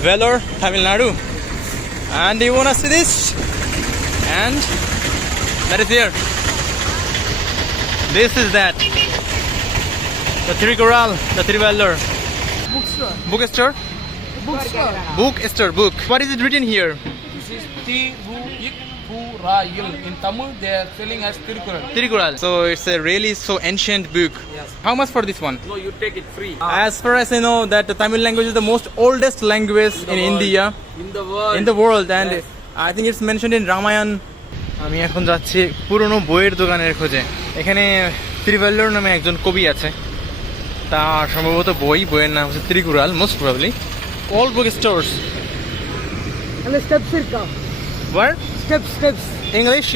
Vellore, Tamil Nadu. And you wanna see this? And that is here. This is that. The Tirikural, the Tiruvallur. Bookstore. Bookstore? Bookstore. Bookstore, book. What is it written here? This is Tiruvallur. In Tamil, they are selling as Tirukural. Tirikural. So it's a really so ancient book. Yes. How much for this one? No, you take it free. As far as I know, that the Tamil language is the most oldest language in India, In the world. in the world, and Yes. I think it's mentioned in Ramayan. আমি এখন যাচ্ছি পুরনো বইয়ের দোকানের খোঁজে। এখানে ত্রিভাল্লুর নামে একজন কবি আছে, তার সম্ভবত বইয়ের নাম হচ্ছে Tirukkural, most probably. All book stores. And the steps will come. Where? Steps. English.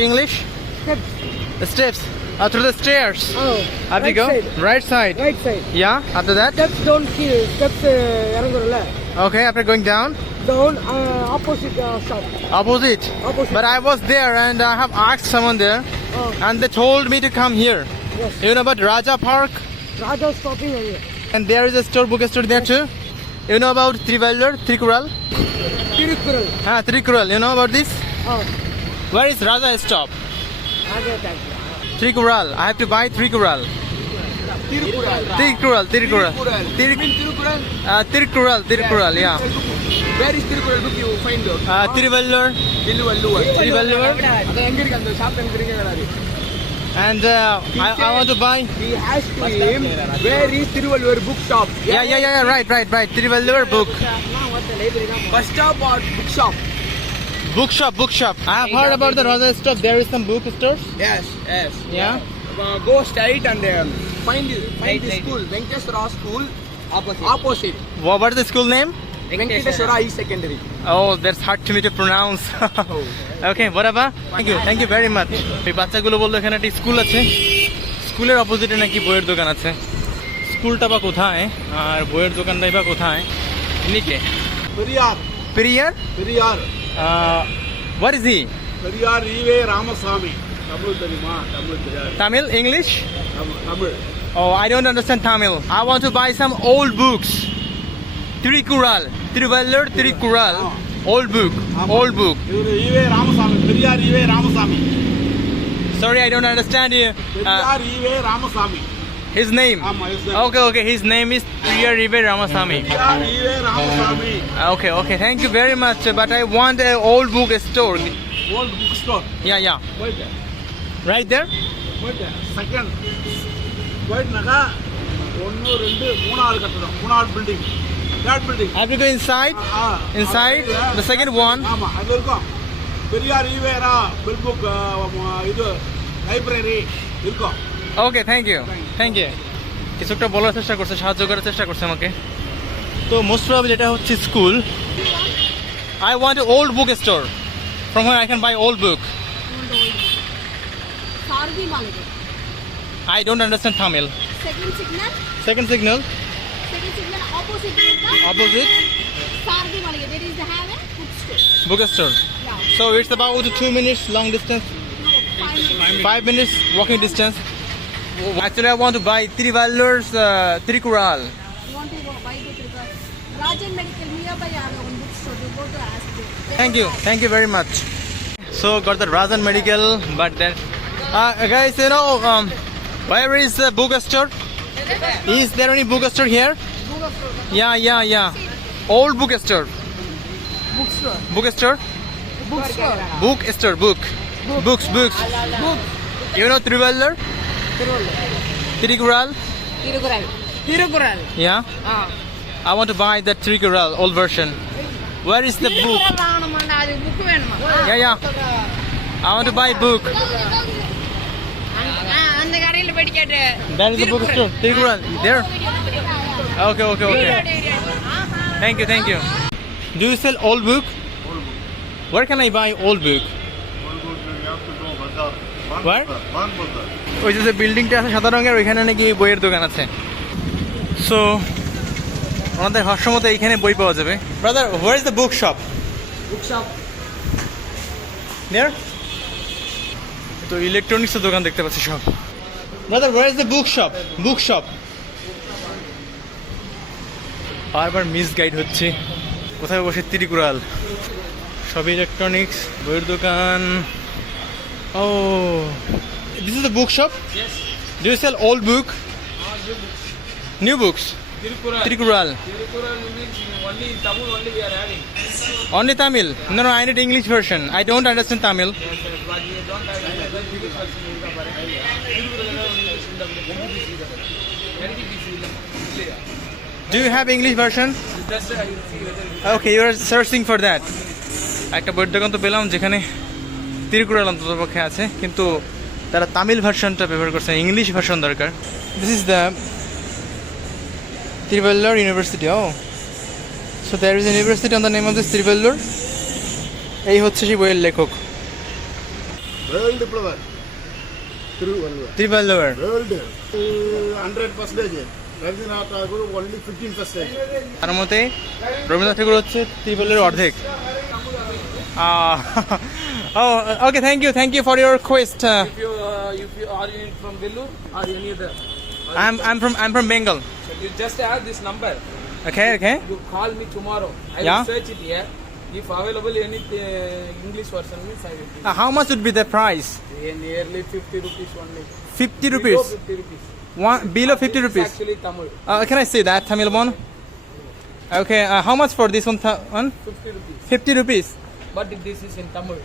Steps. The steps. Through the stairs. Oh. Have right you go? Side. Right side. Right side. Yeah. After that. Steps don't kill. Steps இறங்குறல. Okay. After going down. Down opposite shop. Opposite. But I was there and I have asked someone there, and they told me to come here. Yes. You know about Raja Park? Raja shopping area. And there is a store, bookstore there too. You know about Trivallur, Trikural? Tirukural. Trikural. You know about this? Oh. Where is Raja stop? Raja tag. Trikural. I have to buy Trikural. Tirukural. Trikural. Tirukural. Trikural. Yeah. Where is Tirukural book you find out? Trivallur. Trivallur. அது எங்க இருக்கு அந்த shop எங்க இருக்கு? And I want to buy. He has to aim where is Tiruvallur book shop? Yeah. Right. Trivallur book. Bus stop or book shop? Bookshop. I have heard about the Raja stop. There is some bookstores. Yes. Yeah. Go straight and find the school. Venkateswara School. Opposite. What is the school name? Venkateswara High Secondary. Oh, that's hard to me to pronounce. Okay, whatever. Thank you very much. এই বাচ্চাগুলো বললো এখানে একটা school আছে, স্কুলের অপোজিটে নাকি বইয়ের দোকান আছে। স্কুলটা বা কোথায় আর বইয়ের দোকানটাই বা কোথায়? নিচে। Periyar? What is he? Periyar E.V. Ramasamy. Tamil தெரியுமா? Tamil தெரியாது. Tamil? English? Tamil. Oh, I don't understand Tamil. I want to buy some old books. Tirikural. Tiruvallur, Tirikural. Old book. இவரு E.V. Ramasamy. Periyar E.V. Ramasamy. Sorry, I don't understand you. Periyar E.V. Ramasamy. His name? ஆமா, his name. Okay. His name is Periyar E.V. Ramasamy. Periyar E.V. Ramasamy. Okay. Thank you very much. But I want an old book store. Old bookstore. Yeah. Wait there. Right there? Second. Wait naga. 1, 2, 3 கட்டடம். 3 building. That building. I have to go inside? Inside? The second one? ஆமா, அது இருக்கும். Periyar E.V. bill book இது library இருக்கும். Okay, thank you. কিছু একটা বলার চেষ্টা করছে, সাহায্য করার চেষ্টা করছে আমাকে। তো মোস্ট প্রবাবলি এটা হচ্ছে school. I want an old book store from where I can buy old book. Sarvi Malade. I don't understand Tamil. Second signal opposite. Opposite Sarvi Malade. There is the have a bookstore. bookstore. Yeah. So it's about 2 minutes long distance, No, 5 minutes. 5 minutes walking distance. Actually, I want to buy Trivallur's Tirikural. You want to buy the Trivallur? Rajan Medical nearby have one bookstore. You go to ask them. Thank you very much. So got the Rajan Medical, but then guys, you know, where is the bookstore? Is there any bookstore here? Yeah. Old bookstore. Bookstore. Books. You know Trivallur? Tirikural? Yeah. I want to buy the Tirikural old version. Where is the book? Yeah. I want to buy book. அந்த கடையில போய் கேட்டு That is the bookstore. Tirikural. There. Okay. Thank you. Do you sell old book? Where can I buy old book? Where? ওই যে বিল্ডিংটা আছে সাদা রঙের, ওইখানে নাকি বইয়ের দোকান আছে। সো ওনাদের হর্ষমতে এইখানে বই পাওয়া যাবে। Brother, where is the book shop? There? তো ইলেকট্রনিক্সের দোকান দেখতে পাচ্ছি সব। Brother, where is the bookshop? বারবার মিস গাইড হচ্ছে। কোথায় বসে ত্রিকুরাল, সব ইলেকট্রনিক্স, বইয়ের দোকান। Oh this is the bookshop? Yes. Do you sell old book, new books? Tirukural. Tirukkural Tirukural means only in Tamil only we are having. only Tamil? No, I need English version. I don't understand Tamil. Yes, sir. But we don't have English version in the NTPC. Do you have English version? Just I will see whether Okay, you are searching for that. একটা বইয়ের দোকান তো পেলাম যেখানে ত্রিকুরাল অন্ততপক্ষে আছে, কিন্তু তারা তামিল ভার্সনটা ব্যবহার করছে, ইংলিশ ভার্সন দরকার। This is the Tiruvallur University. Oh, so there is a university on the name of this Tiruvallur. এই হচ্ছে সেই বইয়ের লেখক, World flower. Tiruvallur. Tiruvallur. World. 100%. Rabindranath Tagore only 15%. তার মতে রবীন্দ্রনাথ ঠাকুর হচ্ছে ত্রিপল্লুরের অর্ধেক। Oh, okay, thank you for your quest. if you are you from Vellore or any other. I'm from Bengal. So you just have this number. Okay. You call me tomorrow. I Yeah. will search it here. If available any English version means I will give. How much would be the price? Nearly 50 rupees only. 50 Below rupees. 50 rupees. Below 50 This is rupees. actually Tamil. Can I see that Tamil one? Okay, how much for this one? 50 rupees. 50 rupees. But this is in Tamil.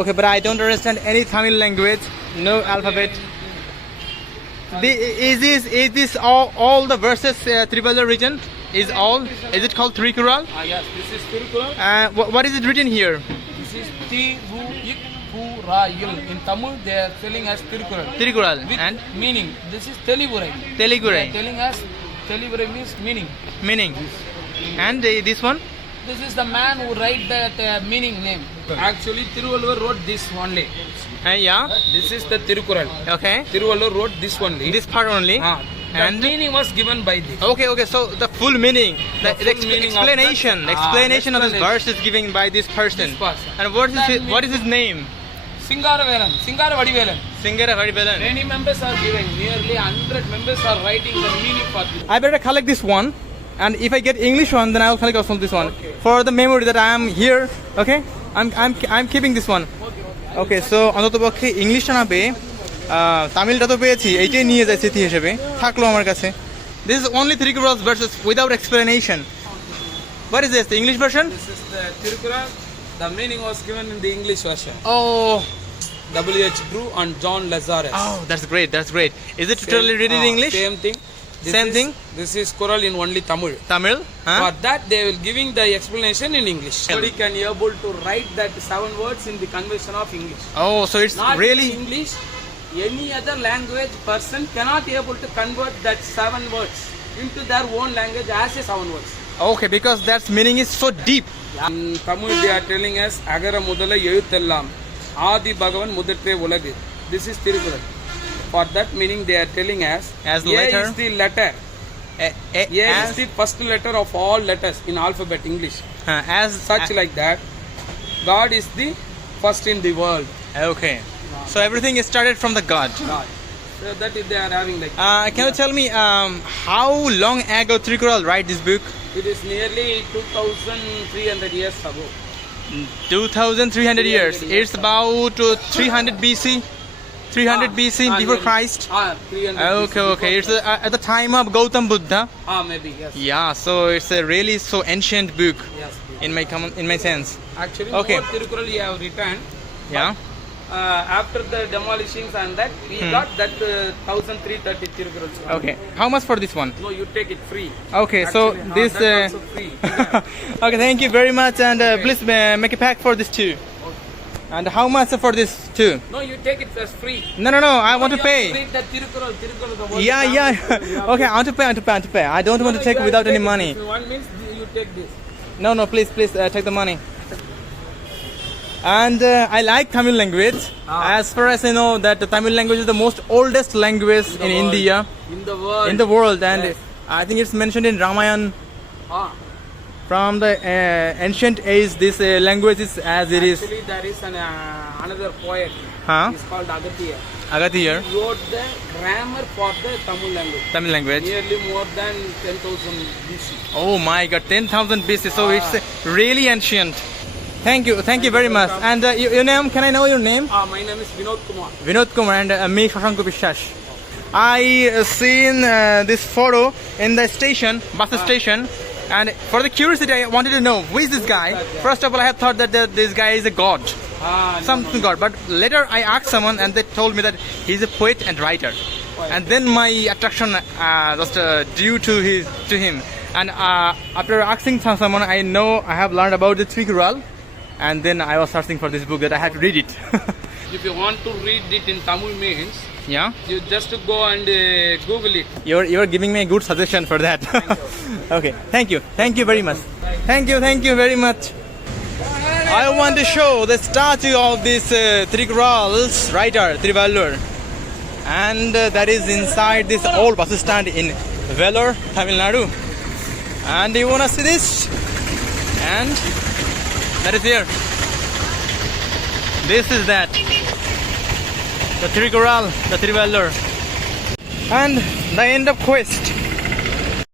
Okay, but I don't understand any Tamil language. No alphabet. Is this all the verses Tiruvallur region? Is it called Trikural? Yes, this is Tirukural. What is it written here? This is Tirukkurayil. In Tamil, they are telling us Tirukural. Trikural With and meaning. This is Telivurai. They Telugurai are telling us Telivurai means meaning. meaning. And this one? This is the man who write that meaning name. Actually, Tiruvallur wrote this only. Yeah. This is the Tirukural. Okay. Tiruvallur wrote this only. This part only. The And meaning was given by this. Okay. So the full meaning, the full meaning of explanation, that- explanation of this explanation. verse is given by this person. This person. And what is his name? Singaravelan. Singaravadivelan. Singara Haribalan. Many members are giving. Nearly 100 members are writing the meaning for this. I better collect this one, and if I get English one, then I will collect also this one Okay. for the memory that I am here. Okay, I'm keeping this one. Okay, so অন্ততপক্ষে ইংলিশটা না পেয়ে তামিলটা তো পেয়েছি, এইটাই নিয়ে যাই স্মৃতি হিসেবে, থাকলো আমার কাছে। This is only Tiruvallur verses without explanation. What is this? The English version? This is the Tirukural. The meaning was given in the English version. Oh, W.H. Drew and John Lazarus. that's great. Is it totally written in English? Same thing. Same thing? This is Quran in only Tamil. Tamil? Huh? For that, they will giving the explanation in English. Somebody can able to write that 7 words in the conversion of English. Oh, so it's Not really. in English. Any other language person cannot able to convert that 7 words into their own language as a 7 words. Okay, because that meaning is so deep. In Tamil, they are telling us Agara Mudala Yeyuthellam Adi Bhagavan Mudirthe Ulagi. This is Tirukural. For that meaning, they are telling us As the A letter? is the letter. A As is the first letter of all letters in alphabet English. as Such like that. God is the first in the world. Okay, so everything is started from the God. God. So that is they are having like. Can you tell me how long ago Trikural write this book? It is nearly 2,300 years ago. 2,300 years. It's about 300 BC. 300 BC before nearly. Christ. 300 Okay. BC It's at the time of Gautam Buddha. maybe yes. Yeah, so it's a really so ancient book Yes. in my sense. Actually, Okay. more Tirukural you have written. Yeah. After the demolitions and that, we got that 1,330 Tirukural. Okay. How much for this one? No, you take it free. Okay, so Actually, this. that's also free. Okay, thank you very much, and please make a pack for this too. And how much for this too? No, you take it as free. No, I want to You have pay. read the Tirukural, the word Yeah. Okay, I want to pay. I don't want to take without any money. If you want means you take this. No, please take the money. And I like Tamil language. As far as I know, that the Tamil language is the most oldest language in world. India, In the world. in the world, and Yes. I think it's mentioned in Ramayana. Ah, From the ancient age, this language is as it is. Actually, there is another poet. Huh? He's called Agatya. Agathier, He wrote the grammar for the Tamil language. Tamil language. Nearly more than 10,000 BC. Oh my God, 10,000 BC. So it's really ancient. Thank you very much. And your name? Can I know your name? My name is Vinod Kumar. Vinod Kumar and me, Shashank Bishash. I seen this photo in the station, bus station, and for the curiosity, I wanted to know who is this guy. First of all, I had thought that this guy is a god, something god. But later, I asked someone, and they told me that he's a poet and writer. And then my attraction just due to him. And after asking someone, I have learned about the Trikural, and then I was searching for this book that I had to read it. If you want to read it in Tamil means, Yeah. you just go and Google it. You're giving me a good suggestion for that. Okay, thank you very much. Thank you very much. I want to show the statue of this Trikural's writer Trivallur, and that is inside this old bus stand in Vellore, Tamil Nadu. And you wanna see this? And that is here. This is that. The Trikural, the Trivallur. And the end of quest.